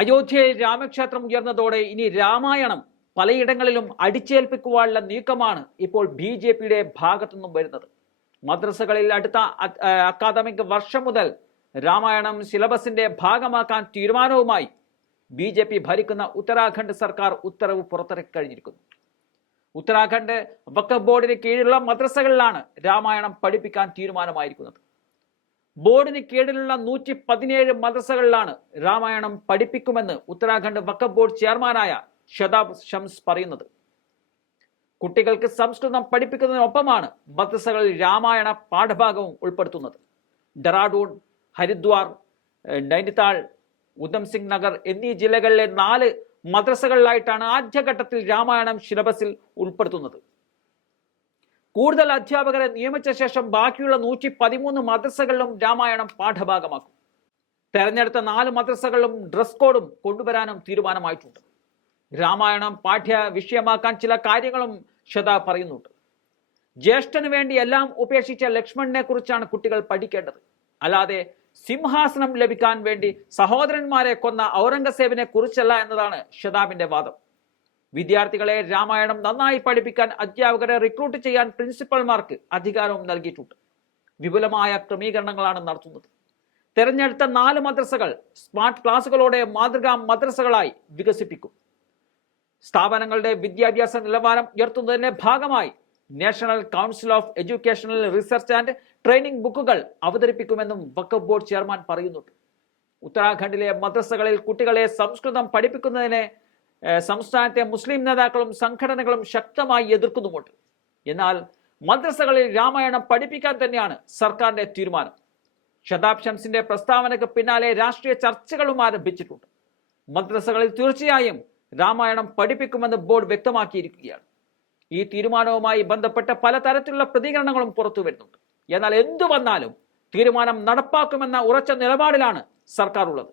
അയോധ്യയിൽ രാമക്ഷേത്രം ഉയർന്നതോടെ ഇനി രാമായണം പലയിടങ്ങളിലും അടിച്ചേൽപ്പിക്കുവാനുള്ള നീക്കമാണ് ഇപ്പോൾ ബി ജെ പിയുടെ ഭാഗത്തുനിന്നും വരുന്നത്. മദ്രസകളിൽ അടുത്ത അക്കാദമിക് വർഷം മുതൽ രാമായണം സിലബസിന്റെ ഭാഗമാക്കാൻ തീരുമാനവുമായി ബി ജെ പി ഭരിക്കുന്ന ഉത്തരാഖണ്ഡ് സർക്കാർ ഉത്തരവ് പുറത്തിറക്കി കഴിഞ്ഞിരിക്കുന്നു ഉത്തരാഖണ്ഡ് വക്കഫ് ബോർഡിന് കീഴിലുള്ള മദ്രസകളിലാണ് രാമായണം പഠിപ്പിക്കാൻ തീരുമാനമായിരിക്കുന്നത്. ബോർഡിന് കീഴിലുള്ള നൂറ്റി പതിനേഴ് മദ്രസകളിലാണ് രാമായണം പഠിപ്പിക്കുമെന്ന് ഉത്തരാഖണ്ഡ് വക്ക ബോർഡ് ചെയർമാനായ ഷതാബ് ഷംസ് പറയുന്നത്. കുട്ടികൾക്ക് സംസ്കൃതം പഠിപ്പിക്കുന്നതിനൊപ്പമാണ് മദ്രസകളിൽ രാമായണ പാഠഭാഗവും ഉൾപ്പെടുത്തുന്നത്. ഡെറാഡൂൺ ഹരിദ്വാർ നൈനിതാൾ ഉധം സിംഗ് നഗർ എന്നീ ജില്ലകളിലെ നാല് മദ്രസകളിലായിട്ടാണ് ആദ്യഘട്ടത്തിൽ രാമായണം സിലബസിൽ ഉൾപ്പെടുത്തുന്നത്. കൂടുതൽ അധ്യാപകരെ നിയമിച്ച ശേഷം ബാക്കിയുള്ള നൂറ്റി പതിമൂന്ന് മദ്രസകളിലും രാമായണം പാഠഭാഗമാക്കും. തെരഞ്ഞെടുത്ത നാല് മദ്രസകളിലും ഡ്രസ് കോഡും കൊണ്ടുവരാനും തീരുമാനമായിട്ടുണ്ട്. രാമായണം പാഠ്യ വിഷയമാക്കാൻ ചില കാര്യങ്ങളും ഷത പറയുന്നുണ്ട്. ജ്യേഷ്ഠന് വേണ്ടി എല്ലാം ഉപേക്ഷിച്ച ലക്ഷ്മണനെ കുറിച്ചാണ് കുട്ടികൾ പഠിക്കേണ്ടത്. അല്ലാതെ സിംഹാസനം ലഭിക്കാൻ വേണ്ടി സഹോദരന്മാരെ കൊന്ന ഔറംഗസേബിനെ കുറിച്ചല്ല എന്നതാണ് ഷതാബിന്റെ വാദം. വിദ്യാർത്ഥികളെ രാമായണം നന്നായി പഠിപ്പിക്കാൻ അധ്യാപകരെ റിക്രൂട്ട് ചെയ്യാൻ പ്രിൻസിപ്പൽമാർക്ക് അധികാരവും നൽകിയിട്ടുണ്ട്. വിപുലമായ ക്രമീകരണങ്ങളാണ് നടത്തുന്നത്. തെരഞ്ഞെടുത്ത നാല് മദ്രസകൾ സ്മാർട്ട് ക്ലാസുകളോടെ മാതൃകാ മദ്രസകളായി വികസിപ്പിക്കും. സ്ഥാപനങ്ങളുടെ വിദ്യാഭ്യാസ നിലവാരം ഉയർത്തുന്നതിന്റെ ഭാഗമായി national council of educational research and training ബുക്കുകൾ അവതരിപ്പിക്കുമെന്നും വക്കഫ് ബോർഡ് ചെയർമാൻ പറയുന്നുണ്ട്. ഉത്തരാഖണ്ഡിലെ മദ്രസകളിൽ കുട്ടികളെ സംസ്കൃതം പഠിപ്പിക്കുന്നതിനെ സംസ്ഥാനത്തെ മുസ്ലിം നേതാക്കളും സംഘടനകളും ശക്തമായി എതിർക്കുന്നുമുണ്ട്. എന്നാൽ മദ്രസകളിൽ രാമായണം പഠിപ്പിക്കാൻ തന്നെയാണ് സർക്കാരിന്റെ തീരുമാനം. ഷതാബ് ഷംസിന്റെ പ്രസ്താവനയ്ക്ക് പിന്നാലെ രാഷ്ട്രീയ ചർച്ചകളും ആരംഭിച്ചിട്ടുണ്ട്. മദ്രസകളിൽ തീർച്ചയായും രാമായണം പഠിപ്പിക്കുമെന്ന് ബോർഡ് വ്യക്തമാക്കിയിരിക്കുകയാണ്. ഈ തീരുമാനവുമായി ബന്ധപ്പെട്ട് പലതരത്തിലുള്ള പ്രതികരണങ്ങളും പുറത്തു വരുന്നുണ്ട്. എന്നാൽ എന്തു വന്നാലും തീരുമാനം നടപ്പാക്കുമെന്ന ഉറച്ച നിലപാടിലാണ് സർക്കാർ ഉള്ളത്